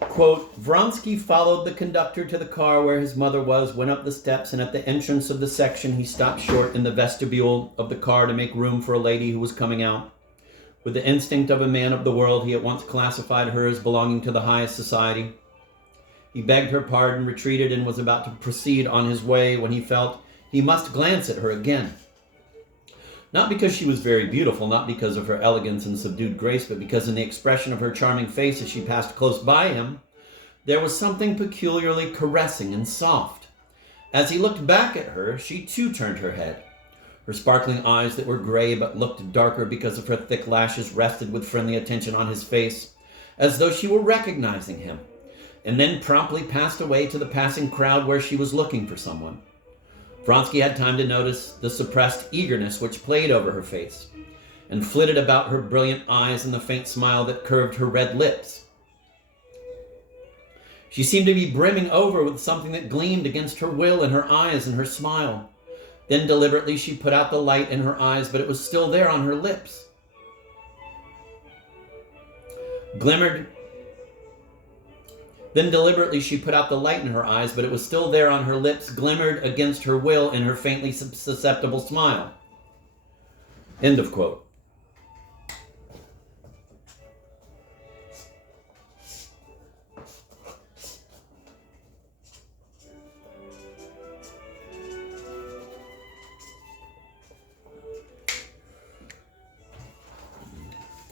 Quote, Vronsky followed the conductor to the car where his mother was, went up the steps, and at the entrance of the section, he stopped short in the vestibule of the car to make room for a lady who was coming out. With the instinct of a man of the world, he at once classified her as belonging to the highest society. He begged her pardon, retreated, and was about to proceed on his way when he felt he must glance at her again. Not because she was very beautiful, not because of her elegance and subdued grace, but because in the expression of her charming face as she passed close by him, there was something peculiarly caressing and soft. As he looked back at her, she too turned her head. Her sparkling eyes that were gray but looked darker because of her thick lashes rested with friendly attention on his face, as though she were recognizing him, and then promptly passed away to the passing crowd where she was looking for someone. Vronsky had time to notice the suppressed eagerness which played over her face and flitted about her brilliant eyes and the faint smile that curved her red lips. She seemed to be brimming over with something that gleamed against her will in her eyes and her smile. Then deliberately she put out the light in her eyes, but it was still there on her lips. Then deliberately she put out the light in her eyes, but it was still there on her lips, glimmered against her will in her faintly susceptible smile. End of quote.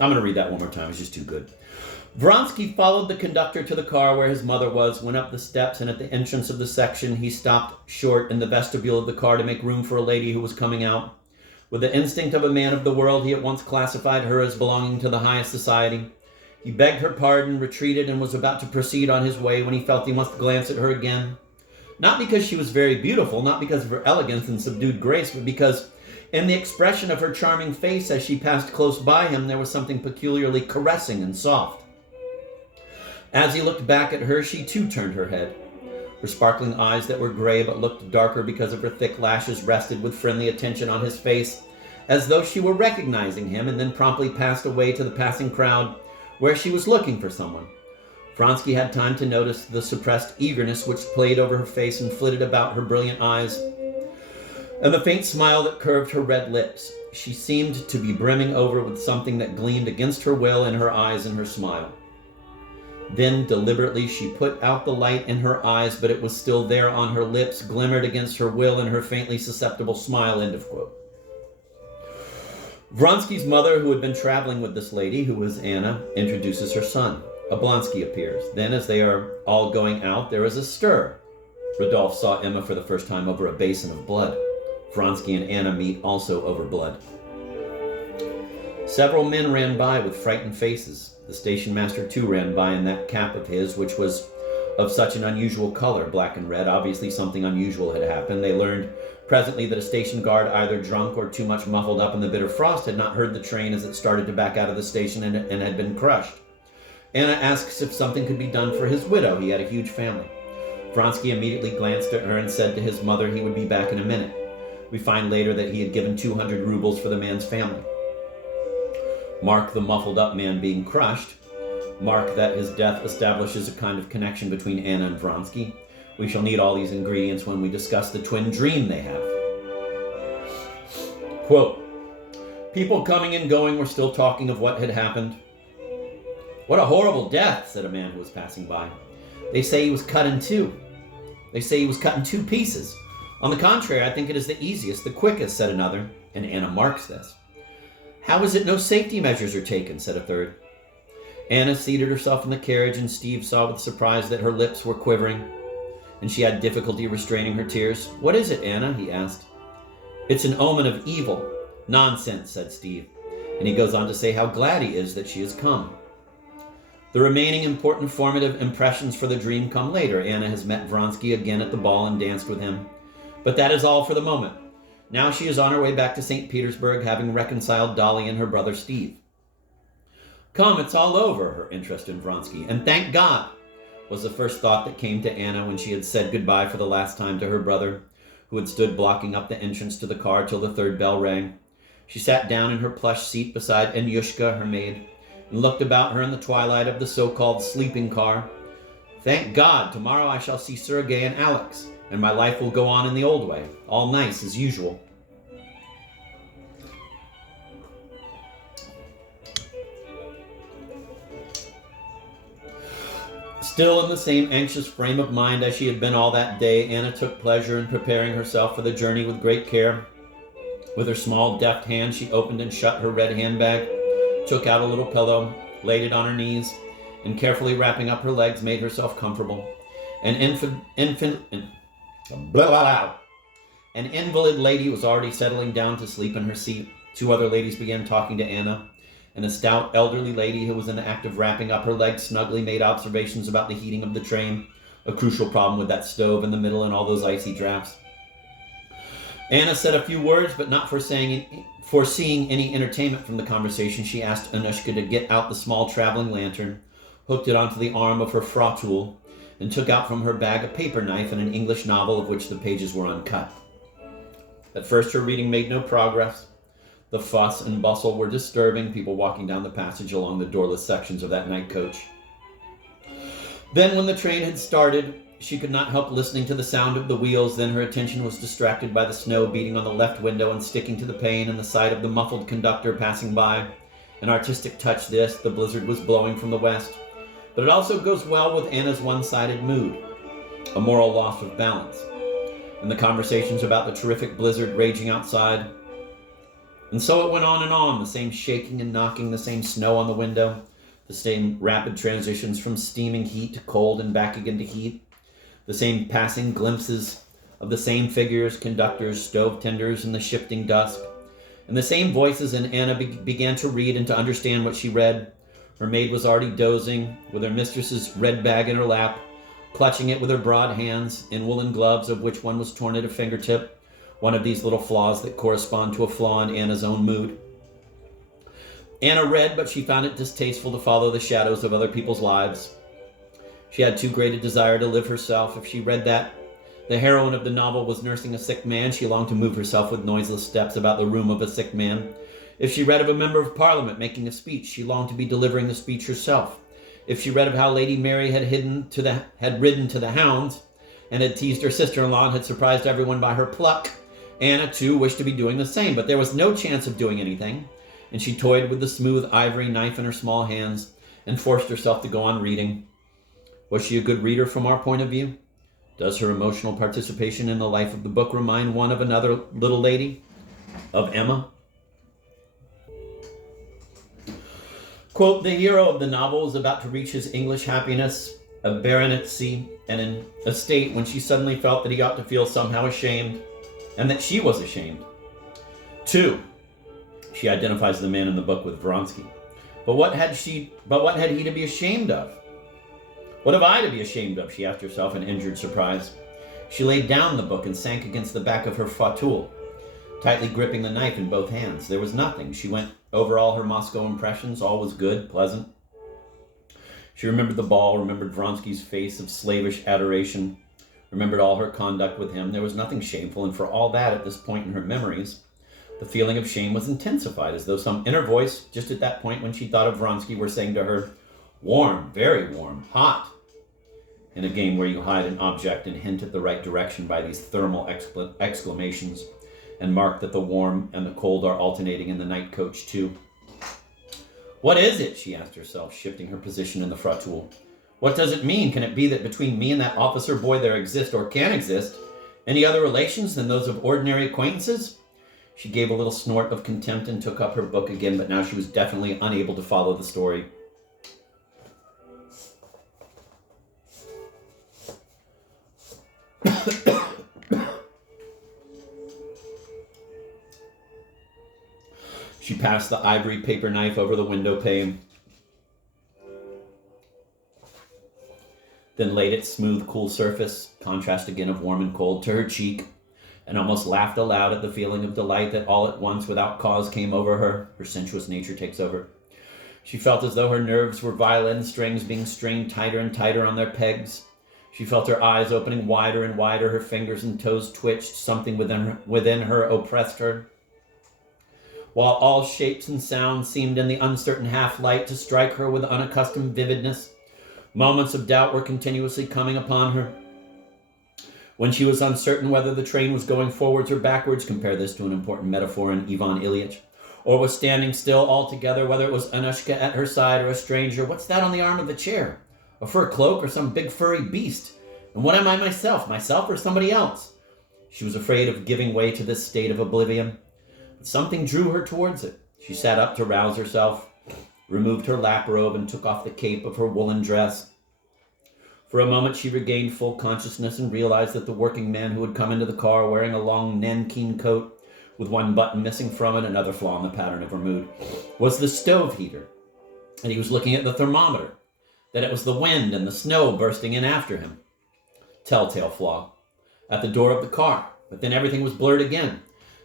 I'm going to read that one more time. It's just too good. Vronsky followed the conductor to the car where his mother was, went up the steps, and at the entrance of the section, he stopped short in the vestibule of the car to make room for a lady who was coming out. With the instinct of a man of the world, he at once classified her as belonging to the highest society. He begged her pardon, retreated, and was about to proceed on his way when he felt he must glance at her again. Not because she was very beautiful, not because of her elegance and subdued grace, but because in the expression of her charming face as she passed close by him, there was something peculiarly caressing and soft. As he looked back at her, she too turned her head. Her sparkling eyes that were gray but looked darker because of her thick lashes rested with friendly attention on his face, as though she were recognizing him, and then promptly passed away to the passing crowd where she was looking for someone. Vronsky had time to notice the suppressed eagerness which played over her face and flitted about her brilliant eyes, and the faint smile that curved her red lips. She seemed to be brimming over with something that gleamed against her will in her eyes and her smile. Then deliberately she put out the light in her eyes, but it was still there on her lips, glimmered against her will in her faintly susceptible smile. End of quote. Vronsky's mother, who had been traveling with this lady, who was Anna, introduces her son. Oblonsky appears. Then, as they are all going out, there is a stir. Rodolphe saw Emma for the first time over a basin of blood. Vronsky and Anna meet also over blood. Several men ran by with frightened faces. The station master too ran by in that cap of his, which was of such an unusual color, black and red. Obviously something unusual had happened. They learned presently that a station guard, either drunk or too much muffled up in the bitter frost, had not heard the train as it started to back out of the station and had been crushed. Anna asks if something could be done for his widow. He had a huge family. Vronsky immediately glanced at her and said to his mother he would be back in a minute. We find later that he had given 200 rubles for the man's family. Mark the muffled up man being crushed. Mark that his death establishes a kind of connection between Anna and Vronsky. We shall need all these ingredients when we discuss the twin dream they have. Quote, people coming and going were still talking of what had happened. What a horrible death, said a man who was passing by. They say he was cut in two. They say he was cut in two pieces. On the contrary, I think it is the easiest, the quickest, said another, and Anna marks this. How is it no safety measures are taken, said a third. Anna seated herself in the carriage, and Steve saw with surprise that her lips were quivering, and she had difficulty restraining her tears. What is it, Anna? He asked. It's an omen of evil. Nonsense, said Steve, and he goes on to say how glad he is that she has come. The remaining important formative impressions for the dream come later. Anna has met Vronsky again at the ball and danced with him. But that is all for the moment. Now she is on her way back to St. Petersburg, having reconciled Dolly and her brother Steve. Come, it's all over, her interest in Vronsky. And thank God, was the first thought that came to Anna when she had said goodbye for the last time to her brother, who had stood blocking up the entrance to the car till the third bell rang. She sat down in her plush seat beside Anyushka, her maid, and looked about her in the twilight of the so-called sleeping car. Thank God, tomorrow I shall see Sergei and Alex, and my life will go on in the old way, all nice as usual. Still in the same anxious frame of mind as she had been all that day, Anna took pleasure in preparing herself for the journey with great care. With her small, deft hand, she opened and shut her red handbag, took out a little pillow, laid it on her knees, and carefully wrapping up her legs, made herself comfortable. An invalid lady was already settling down to sleep in her seat. Two other ladies began talking to Anna, and a stout elderly lady who was in the act of wrapping up her legs snugly made observations about the heating of the train, a crucial problem with that stove in the middle and all those icy drafts. Anna said a few words, but not foreseeing any entertainment from the conversation. She asked Anushka to get out the small traveling lantern, hooked it onto the arm of her frautool, and took out from her bag a paper knife and an English novel of which the pages were uncut. At first her reading made no progress. The fuss and bustle were disturbing, people walking down the passage along the doorless sections of that night coach. Then when the train had started, she could not help listening to the sound of the wheels. Then her attention was distracted by the snow beating on the left window and sticking to the pane and the sight of the muffled conductor passing by. An artistic touch this, the blizzard was blowing from the west. But it also goes well with Anna's one-sided mood, a moral loss of balance, and the conversations about the terrific blizzard raging outside. And so it went on, the same shaking and knocking, the same snow on the window, the same rapid transitions from steaming heat to cold and back again to heat, the same passing glimpses of the same figures, conductors, stove tenders in the shifting dusk, and the same voices. And Anna began to read and to understand what she read. Her maid was already dozing, with her mistress's red bag in her lap, clutching it with her broad hands, in woolen gloves of which one was torn at a fingertip, one of these little flaws that correspond to a flaw in Anna's own mood. Anna read, but she found it distasteful to follow the shadows of other people's lives. She had too great a desire to live herself. If she read that the heroine of the novel was nursing a sick man, she longed to move herself with noiseless steps about the room of a sick man. If she read of a member of Parliament making a speech, she longed to be delivering the speech herself. If she read of how Lady Mary had ridden to the hounds and had teased her sister-in-law and had surprised everyone by her pluck, Anna, too, wished to be doing the same, but there was no chance of doing anything, and she toyed with the smooth ivory knife in her small hands and forced herself to go on reading. Was she a good reader from our point of view? Does her emotional participation in the life of the book remind one of another little lady? Of Emma? Quote, the hero of the novel was about to reach his English happiness, a baronetcy, and an estate when she suddenly felt that he ought to feel somehow ashamed, and that she was ashamed. 2. She identifies the man in the book with Vronsky. But what had he to be ashamed of? What have I to be ashamed of? She asked herself in injured surprise. She laid down the book and sank against the back of her fauteuil, tightly gripping the knife in both hands. There was nothing. She went over all her Moscow impressions. All was good, pleasant. She remembered the ball, remembered Vronsky's face of slavish adoration, remembered all her conduct with him. There was nothing shameful, and for all that, at this point in her memories, the feeling of shame was intensified, as though some inner voice, just at that point when she thought of Vronsky, were saying to her, warm, very warm, hot. In a game where you hide an object and hint at the right direction by these thermal exclamations, and mark that the warm and the cold are alternating in the night coach too. What is it? She asked herself, shifting her position in the fauteuil. What does it mean? Can it be that between me and that officer boy there exist, or can exist, any other relations than those of ordinary acquaintances? She gave a little snort of contempt and took up her book again, but now she was definitely unable to follow the story. She passed the ivory paper knife over the window pane, then laid its smooth, cool surface, contrast again of warm and cold, to her cheek, and almost laughed aloud at the feeling of delight that all at once, without cause, came over her. Her sensuous nature takes over. She felt as though her nerves were violin strings being strained tighter and tighter on their pegs. She felt her eyes opening wider and wider, her fingers and toes twitched, something within her oppressed her. While all shapes and sounds seemed in the uncertain half-light to strike her with unaccustomed vividness, Moments of doubt were continuously coming upon her. When she was uncertain whether the train was going forwards or backwards, compare this to an important metaphor in Ivan Ilyich, or was standing still altogether, whether it was Anushka at her side or a stranger. What's that on the arm of the chair? A fur cloak or some big furry beast? And what am I myself or somebody else? She was afraid of giving way to this state of oblivion, but something drew her towards it. She sat up to rouse herself, removed her lap robe, and took off the cape of her woolen dress. For a moment she regained full consciousness and realized that the working man who had come into the car wearing a long nankeen coat with one button missing from it, another flaw in the pattern of her mood, was the stove heater. And he was looking at the thermometer, that it was the wind and the snow bursting in after him. Telltale flaw. At the door of the car, but then everything was blurred again.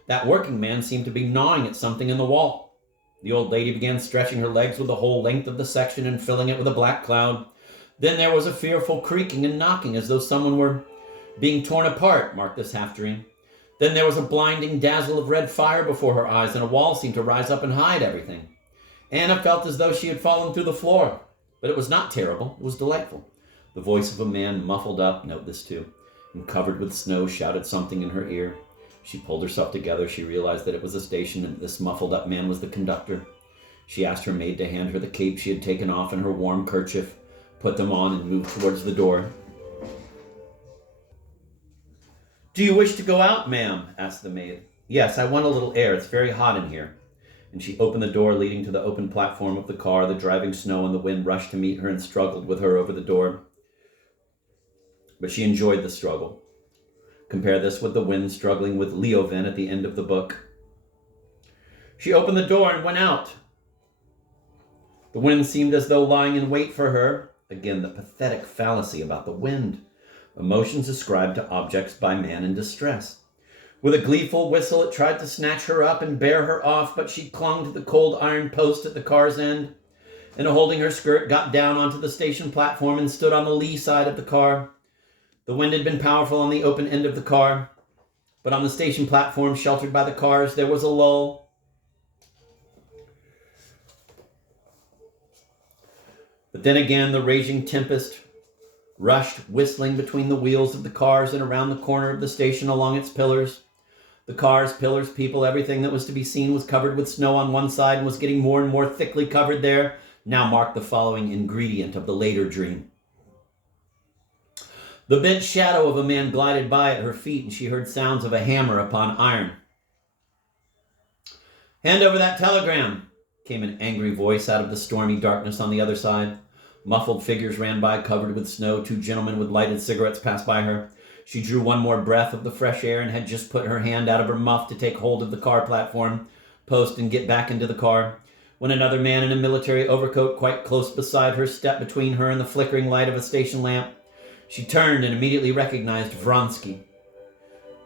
That working man seemed to be gnawing at something in the wall. The old lady began stretching her legs with the whole length of the section and filling it with a black cloud. Then there was a fearful creaking and knocking as though someone were being torn apart, marked this half-dream. Then there was a blinding dazzle of red fire before her eyes, and a wall seemed to rise up and hide everything. Anna felt as though she had fallen through the floor, but it was not terrible, it was delightful. The voice of a man muffled up, note this too, and covered with snow shouted something in her ear. She pulled herself together. She realized that it was a station and this muffled up man was the conductor. She asked her maid to hand her the cape she had taken off and her warm kerchief, put them on, and moved towards the door. "Do you wish to go out, ma'am?" asked the maid. "Yes, I want a little air. It's very hot in here." And she opened the door leading to the open platform of the car. The driving snow and the wind rushed to meet her and struggled with her over the door. But she enjoyed the struggle. Compare this with the wind struggling with Leoven at the end of the book. She opened the door and went out. The wind seemed as though lying in wait for her. Again, the pathetic fallacy about the wind. Emotions ascribed to objects by man in distress. With a gleeful whistle, it tried to snatch her up and bear her off, but she clung to the cold iron post at the car's end, and holding her skirt, got down onto the station platform and stood on the lee side of the car. The wind had been powerful on the open end of the car, but on the station platform, sheltered by the cars, there was a lull. But then again, the raging tempest rushed whistling between the wheels of the cars and around the corner of the station along its pillars. The cars, pillars, people, everything that was to be seen was covered with snow on one side and was getting more and more thickly covered there. Now marked the following ingredient of the later dream. The bent shadow of a man glided by at her feet, and she heard sounds of a hammer upon iron. "Hand over that telegram," came an angry voice out of the stormy darkness on the other side. Muffled figures ran by, covered with snow. Two gentlemen with lighted cigarettes passed by her. She drew one more breath of the fresh air and had just put her hand out of her muff to take hold of the car platform post and get back into the car, when another man in a military overcoat quite close beside her stepped between her and the flickering light of a station lamp. She turned and immediately recognized Vronsky.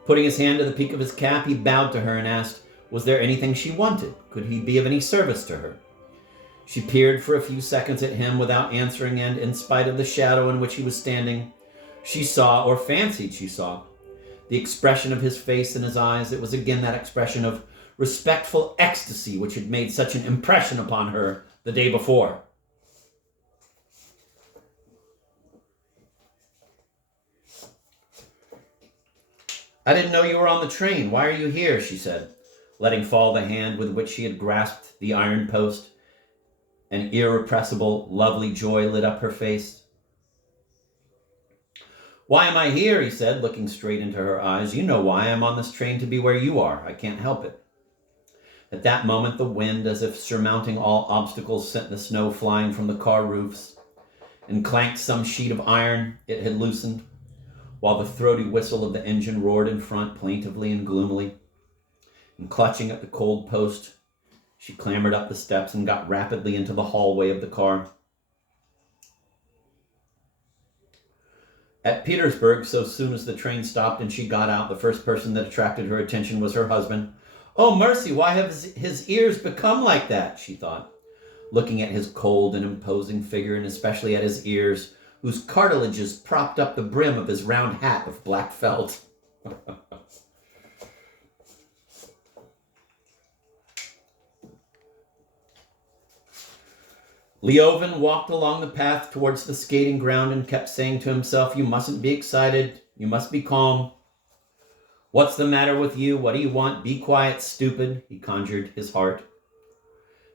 Putting his hand to the peak of his cap, he bowed to her and asked, was there anything she wanted? Could he be of any service to her? She peered for a few seconds at him without answering, and in spite of the shadow in which he was standing, she saw, or fancied she saw, the expression of his face and his eyes. It was again that expression of respectful ecstasy which had made such an impression upon her the day before. "I didn't know you were on the train. Why are you here?" she said, letting fall the hand with which she had grasped the iron post. An irrepressible, lovely joy lit up her face. "Why am I here?" he said, looking straight into her eyes. "You know why. I'm on this train to be where you are. I can't help it." At that moment, the wind, as if surmounting all obstacles, sent the snow flying from the car roofs and clanked some sheet of iron it had loosened, while the throaty whistle of the engine roared in front plaintively and gloomily. And clutching at the cold post, she clambered up the steps and got rapidly into the hallway of the car. At Petersburg, so soon as the train stopped and she got out, the first person that attracted her attention was her husband. "Oh, mercy, why have his ears become like that?" she thought, looking at his cold and imposing figure, and especially at his ears, whose cartilages propped up the brim of his round hat of black felt. Leoven walked along the path towards the skating ground and kept saying to himself, "You mustn't be excited. You must be calm. What's the matter with you? What do you want? Be quiet, stupid," he conjured his heart.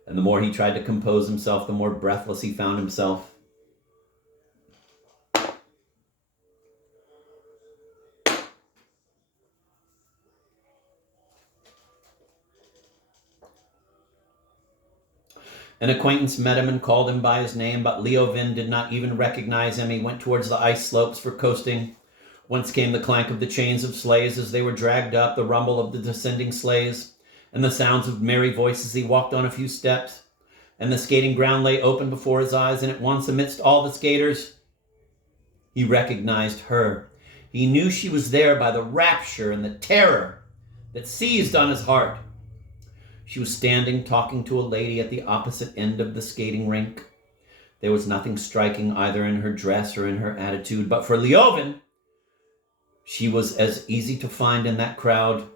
And the more he tried to compose himself, the more breathless he found himself. An acquaintance met him and called him by his name, but Leoven did not even recognize him. He went towards the ice slopes for coasting, whence came the clank of the chains of sleighs as they were dragged up, the rumble of the descending sleighs, and the sounds of merry voices. He walked on a few steps, and the skating ground lay open before his eyes, and at once, amidst all the skaters, he recognized her. He knew she was there by the rapture and the terror that seized on his heart. She was standing talking to a lady at the opposite end of the skating rink. There was nothing striking either in her dress or in her attitude, but for Leoven, she was as easy to find in that crowd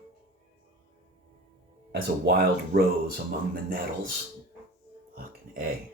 as a wild rose among the nettles. Fucking A.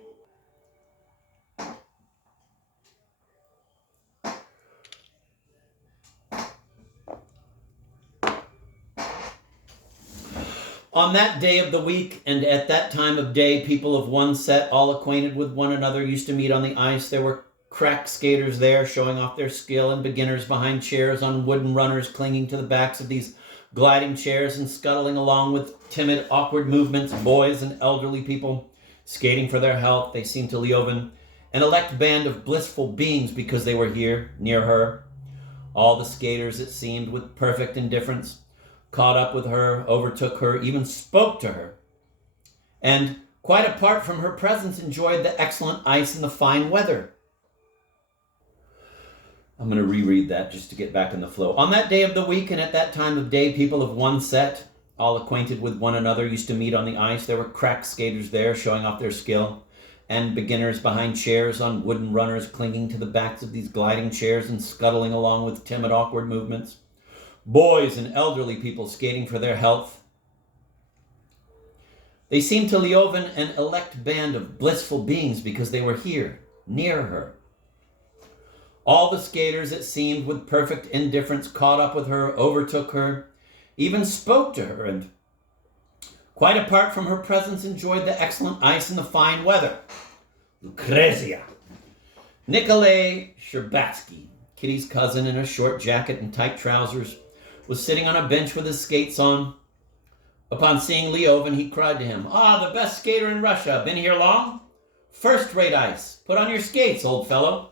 On that day of the week and at that time of day, people of one set, all acquainted with one another, used to meet on the ice. There were crack skaters there showing off their skill, and beginners behind chairs on wooden runners clinging to the backs of these gliding chairs and scuttling along with timid, awkward movements, boys and elderly people skating for their health. They seemed to Leoven an elect band of blissful beings because they were here, near her. All the skaters, it seemed, with perfect indifference, caught up with her, overtook her, even spoke to her, and, quite apart from her presence, enjoyed the excellent ice and the fine weather. I'm going to reread that just to get back in the flow. On that day of the week and at that time of day, people of one set, all acquainted with one another, used to meet on the ice. There were crack skaters there showing off their skill, and beginners behind chairs on wooden runners clinging to the backs of these gliding chairs and scuttling along with timid, awkward movements. Boys and elderly people skating for their health. They seemed to Leoven an elect band of blissful beings because they were here, near her. All the skaters, it seemed, with perfect indifference, caught up with her, overtook her, even spoke to her, and, quite apart from her presence, enjoyed the excellent ice and the fine weather. Lucrezia. Nikolai Sherbatsky, Kitty's cousin in a short jacket and tight trousers, was sitting on a bench with his skates on. Upon seeing Leoven, he cried to him, "Ah, the best skater in Russia. Been here long? First-rate ice. Put on your skates, old fellow."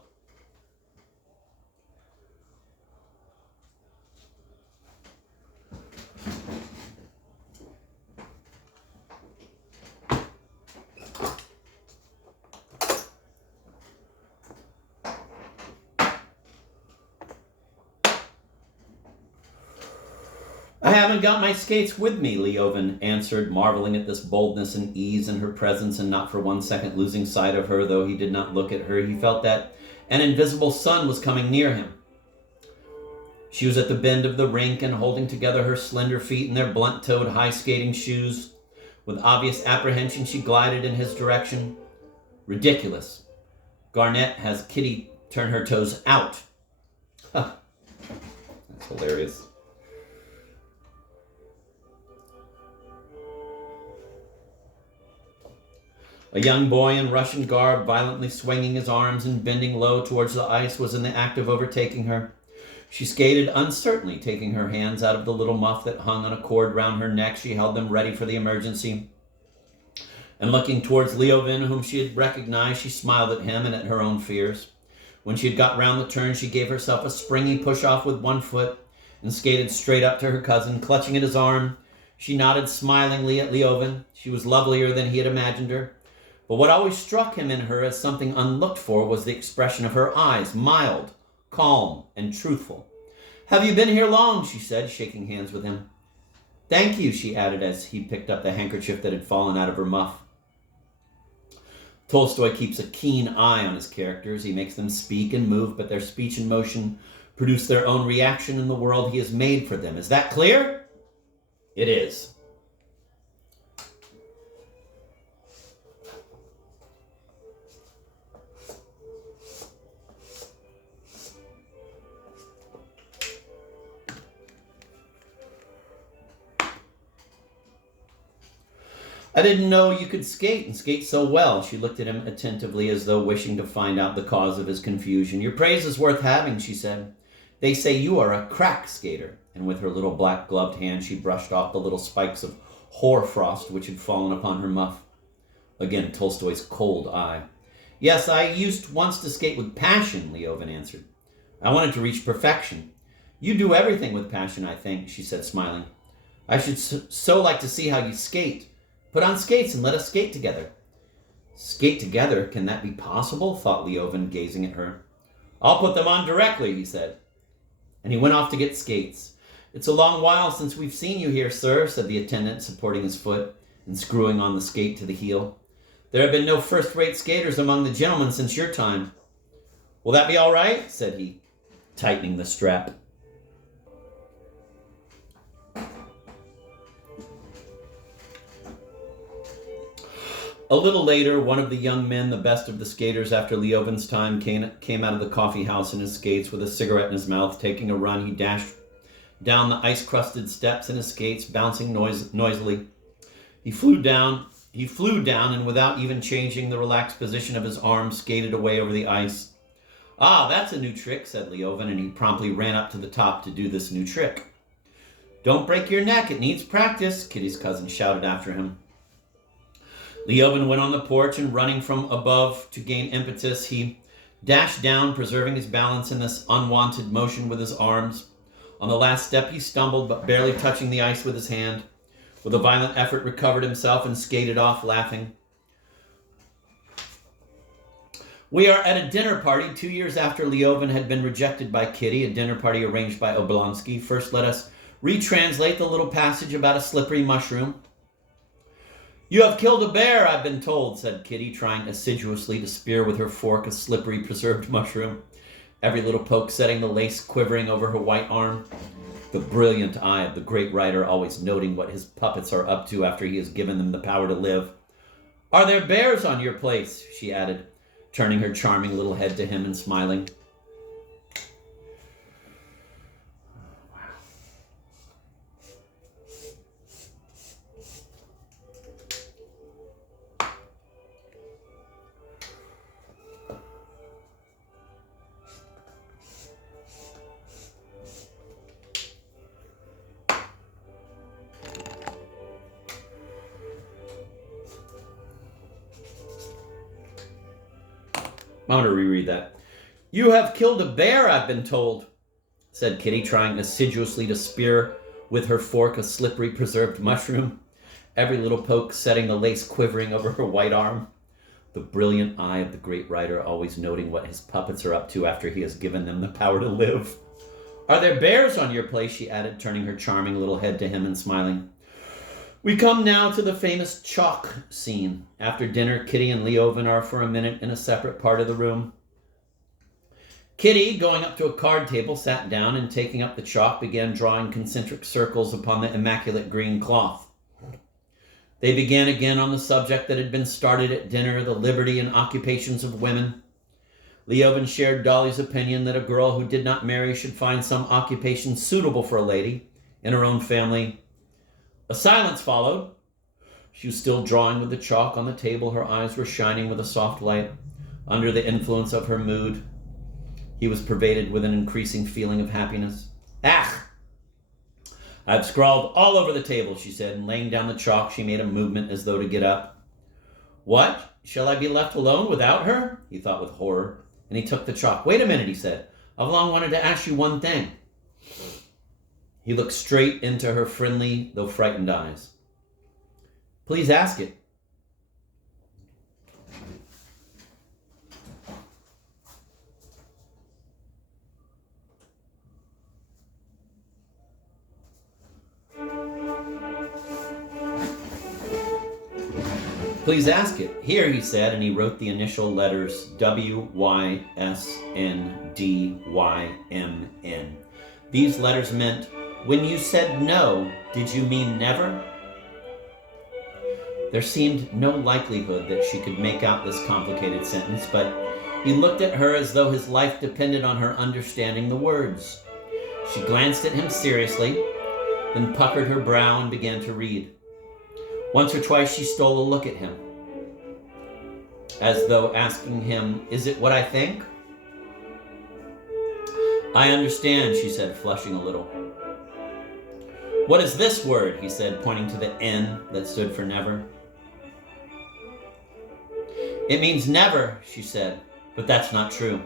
"I haven't got my skates with me," Leoven answered, marveling at this boldness and ease in her presence, and not for one second losing sight of her. Though he did not look at her, he felt that an invisible sun was coming near him. She was at the bend of the rink and holding together her slender feet in their blunt-toed high skating shoes. With obvious apprehension, she glided in his direction. Ridiculous. Garnett has Kitty turn her toes out. That's hilarious. A young boy in Russian garb, violently swinging his arms and bending low towards the ice, was in the act of overtaking her. She skated uncertainly, taking her hands out of the little muff that hung on a cord round her neck. She held them ready for the emergency. And looking towards Leoven, whom she had recognized, she smiled at him and at her own fears. When she had got round the turn, she gave herself a springy push-off with one foot and skated straight up to her cousin, clutching at his arm. She nodded smilingly at Leoven. She was lovelier than he had imagined her. But what always struck him in her as something unlooked for was the expression of her eyes, mild, calm, and truthful. "Have you been here long?" she said, shaking hands with him. "Thank you," she added as he picked up the handkerchief that had fallen out of her muff. Tolstoy keeps a keen eye on his characters. He makes them speak and move, but their speech and motion produce their own reaction in the world he has made for them. Is that clear? It is. I didn't know you could skate and skate so well. She looked at him attentively as though wishing to find out the cause of his confusion. Your praise is worth having, she said. They say you are a crack skater. And with her little black gloved hand, she brushed off the little spikes of hoarfrost which had fallen upon her muff. Again, Tolstoy's cold eye. Yes, I used once to skate with passion, Leovan answered. I wanted to reach perfection. You do everything with passion, I think, she said, smiling. I should so like to see how you skate. Put on skates and let us skate together. Skate together? Can that be possible? Thought Leovan, gazing at her. I'll put them on directly, he said. And he went off to get skates. It's a long while since we've seen you here, sir, said the attendant, supporting his foot and screwing on the skate to the heel. There have been no first-rate skaters among the gentlemen since your time. Will that be all right? Said he, tightening the strap. A little later, one of the young men, the best of the skaters after Leovin's time, came out of the coffee house in his skates with a cigarette in his mouth. Taking a run, he dashed down the ice-crusted steps in his skates, bouncing noisily. He flew down, and without even changing the relaxed position of his arms, skated away over the ice. Ah, that's a new trick, said Leovan, and he promptly ran up to the top to do this new trick. Don't break your neck, it needs practice, Kitty's cousin shouted after him. Leovan went on the porch, and running from above to gain impetus, he dashed down, preserving his balance in this unwanted motion with his arms. On the last step he stumbled, but barely touching the ice with his hand. With a violent effort, recovered himself and skated off, laughing. We are at a dinner party 2 years after Leovan had been rejected by Kitty, a dinner party arranged by Oblonsky. First, let us retranslate the little passage about a slippery mushroom. You have killed a bear, I've been told, said Kitty, trying assiduously to spear with her fork a slippery preserved mushroom, every little poke setting the lace quivering over her white arm. The brilliant eye of the great writer always noting what his puppets are up to after he has given them the power to live. Are there bears on your place? She added, turning her charming little head to him and smiling. I'm going to reread that. You have killed a bear, I've been told, said Kitty, trying assiduously to spear with her fork a slippery preserved mushroom, every little poke setting the lace quivering over her white arm. The brilliant eye of the great writer always noting what his puppets are up to after he has given them the power to live. Are there bears on your place? She added, turning her charming little head to him and smiling. We come now to the famous chalk scene. After dinner, Kitty and Leovan are for a minute in a separate part of the room. Kitty, going up to a card table, sat down and taking up the chalk, began drawing concentric circles upon the immaculate green cloth. They began again on the subject that had been started at dinner, the liberty and occupations of women. Leovan shared Dolly's opinion that a girl who did not marry should find some occupation suitable for a lady in her own family. A silence followed. She was still drawing with the chalk on the table. Her eyes were shining with a soft light. Under the influence of her mood, he was pervaded with an increasing feeling of happiness. Ach! I've scrawled all over the table, she said, and laying down the chalk, she made a movement as though to get up. What? Shall I be left alone without her? He thought with horror, and he took the chalk. Wait a minute, he said. I've long wanted to ask you one thing. He looked straight into her friendly, though frightened eyes. Please ask it. Please ask it. Here, he said, and he wrote the initial letters W-Y-S-N-D-Y-M-N. These letters meant, when you said no, did you mean never? There seemed no likelihood that she could make out this complicated sentence, but he looked at her as though his life depended on her understanding the words. She glanced at him seriously, then puckered her brow and began to read. Once or twice she stole a look at him, as though asking him, "Is it what I think?" "I understand," she said, flushing a little. "What is this word?" he said, pointing to the N that stood for never. "It means never," she said, "but that's not true."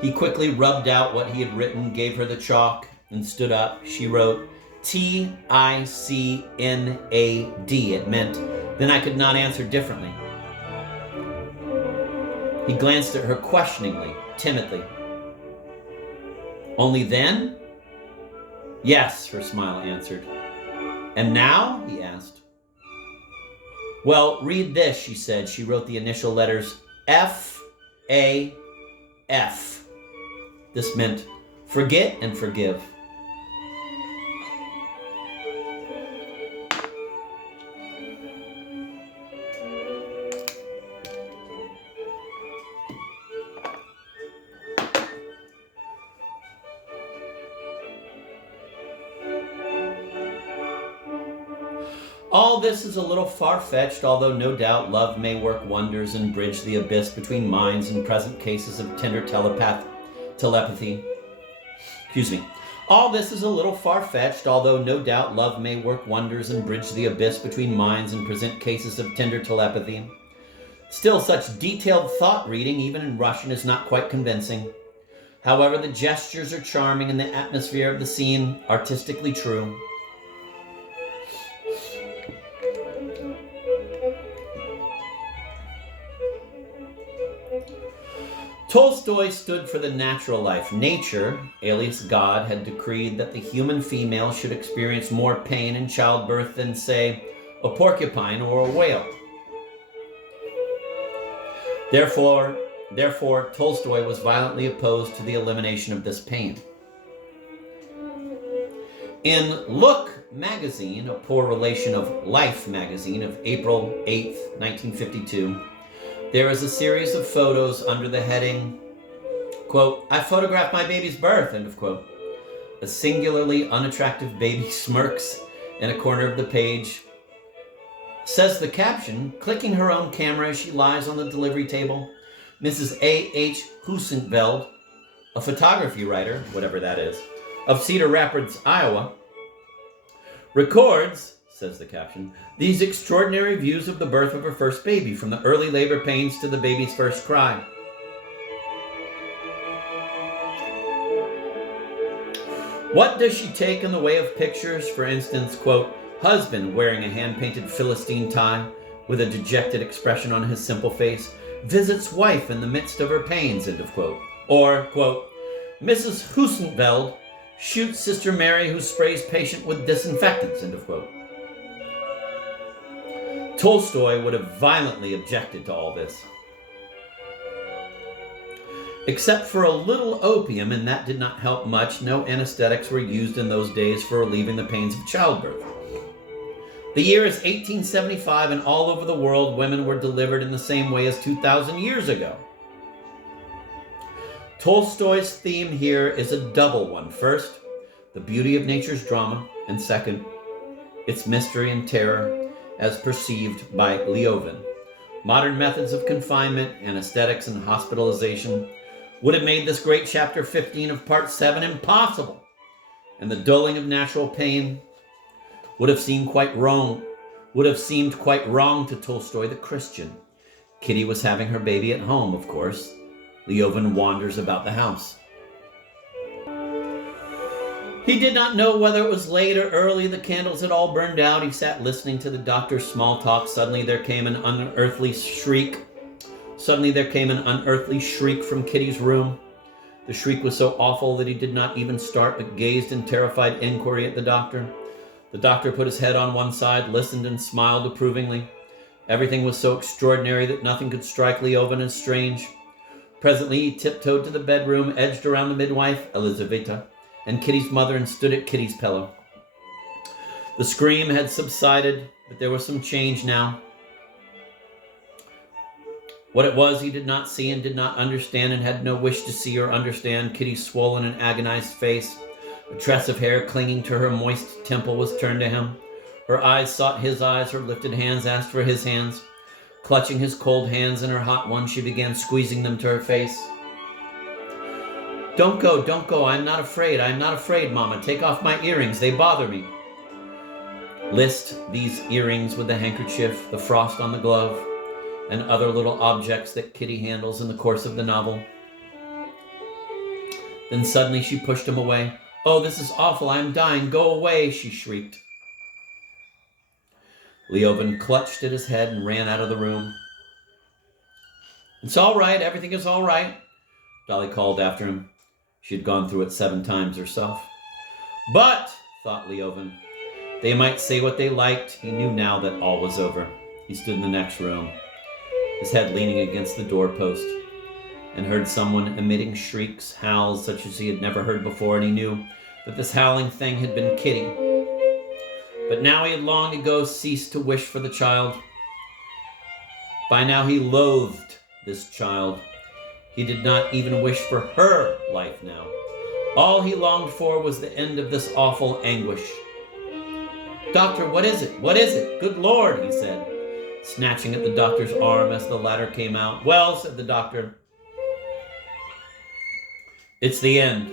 He quickly rubbed out what he had written, gave her the chalk, and stood up. She wrote, "Ticnad." It meant, "Then I could not answer differently." He glanced at her questioningly, timidly. "Only then?" "Yes," her smile answered. "And now?" he asked. "Well, read this," she said. She wrote the initial letters F-A-F. This meant forget and forgive. All this is a little far-fetched, although no doubt love may work wonders and bridge the abyss between minds in present cases of tender telepathy. All this is a little far-fetched, although no doubt love may work wonders and bridge the abyss between minds in present cases of tender telepathy. Still, such detailed thought reading, even in Russian, is not quite convincing. However, the gestures are charming and the atmosphere of the scene artistically true. Tolstoy stood for the natural life. Nature, alias God, had decreed that the human female should experience more pain in childbirth than, say, a porcupine or a whale. Therefore, Tolstoy was violently opposed to the elimination of this pain. In Look magazine, a poor relation of Life magazine of April 8th, 1952, there is a series of photos under the heading, quote, "I photographed my baby's birth," end of quote. A singularly unattractive baby smirks in a corner of the page. Says the caption, clicking her own camera as she lies on the delivery table, Mrs. A.H. Husenfeld, a photography writer, whatever that is, of Cedar Rapids, Iowa, records, says the caption, these extraordinary views of the birth of her first baby, from the early labor pains to the baby's first cry. What does she take in the way of pictures? For instance, quote, husband wearing a hand-painted Philistine tie with a dejected expression on his simple face, visits wife in the midst of her pains, end of quote. Or, quote, Mrs. Husenfeld shoots Sister Mary who sprays patient with disinfectants, end of quote. Tolstoy would have violently objected to all this. Except for a little opium, and that did not help much, no anesthetics were used in those days for relieving the pains of childbirth. The year is 1875, and all over the world, women were delivered in the same way as 2,000 years ago. Tolstoy's theme here is a double one. First, the beauty of nature's drama, and second, its mystery and terror as perceived by Leovan. Modern methods of confinement, anesthetics, and hospitalization would have made this great chapter 15 of part 7 impossible, and the dulling of natural pain would have seemed quite wrong to Tolstoy the Christian. Kitty was having her baby at home, of course. Leovan wanders about the house. He did not know whether it was late or early. The candles had all burned out. He sat listening to the doctor's small talk. Suddenly there came an unearthly shriek from Kitty's room. The shriek was so awful that he did not even start, but gazed in terrified inquiry at the doctor. The doctor put his head on one side, listened, and smiled approvingly. Everything was so extraordinary that nothing could strike Leovan as strange. Presently he tiptoed to the bedroom, edged around the midwife, Elizaveta, and Kitty's mother, and stood at Kitty's pillow. The scream had subsided, but there was some change now. What it was he did not see and did not understand, and had no wish to see or understand. Kitty's swollen and agonized face, a tress of hair clinging to her moist temple, was turned to him. Her eyes sought his eyes, her lifted hands asked for his hands. Clutching his cold hands in her hot ones, she began squeezing them to her face. Don't go, I'm not afraid, Mama. Take off my earrings, they bother me. List these earrings with the handkerchief, the frost on the glove, and other little objects that Kitty handles in the course of the novel. Then suddenly she pushed him away. Oh, this is awful, I'm dying, go away, she shrieked. Leoben clutched at his head and ran out of the room. It's all right, everything is all right, Dolly called after him. She had gone through it 7 times herself. But, thought Leoben, they might say what they liked. He knew now that all was over. He stood in the next room, his head leaning against the doorpost, and heard someone emitting shrieks, howls such as he had never heard before, and he knew that this howling thing had been Kitty. But now he had long ago ceased to wish for the child. By now he loathed this child. He did not even wish for her life now. All he longed for was the end of this awful anguish. Doctor, what is it? What is it? Good Lord, he said, snatching at the doctor's arm as the latter came out. Well, said the doctor, it's the end.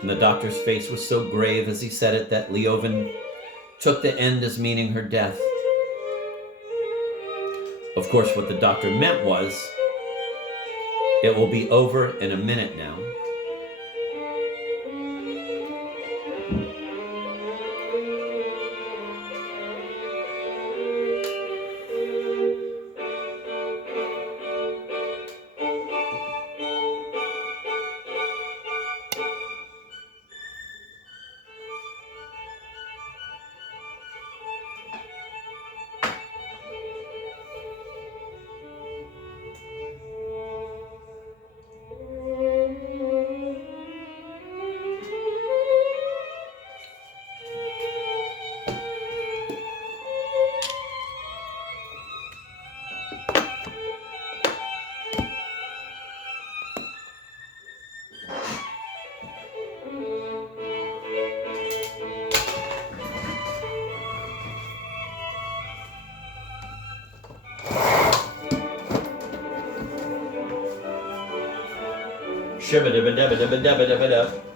And the doctor's face was so grave as he said it that Leoben took the end as meaning her death. Of course, what the doctor meant was, it will be over in a minute now. Shibba-dibba-dabba-dabba-dabba-dabba-dabba.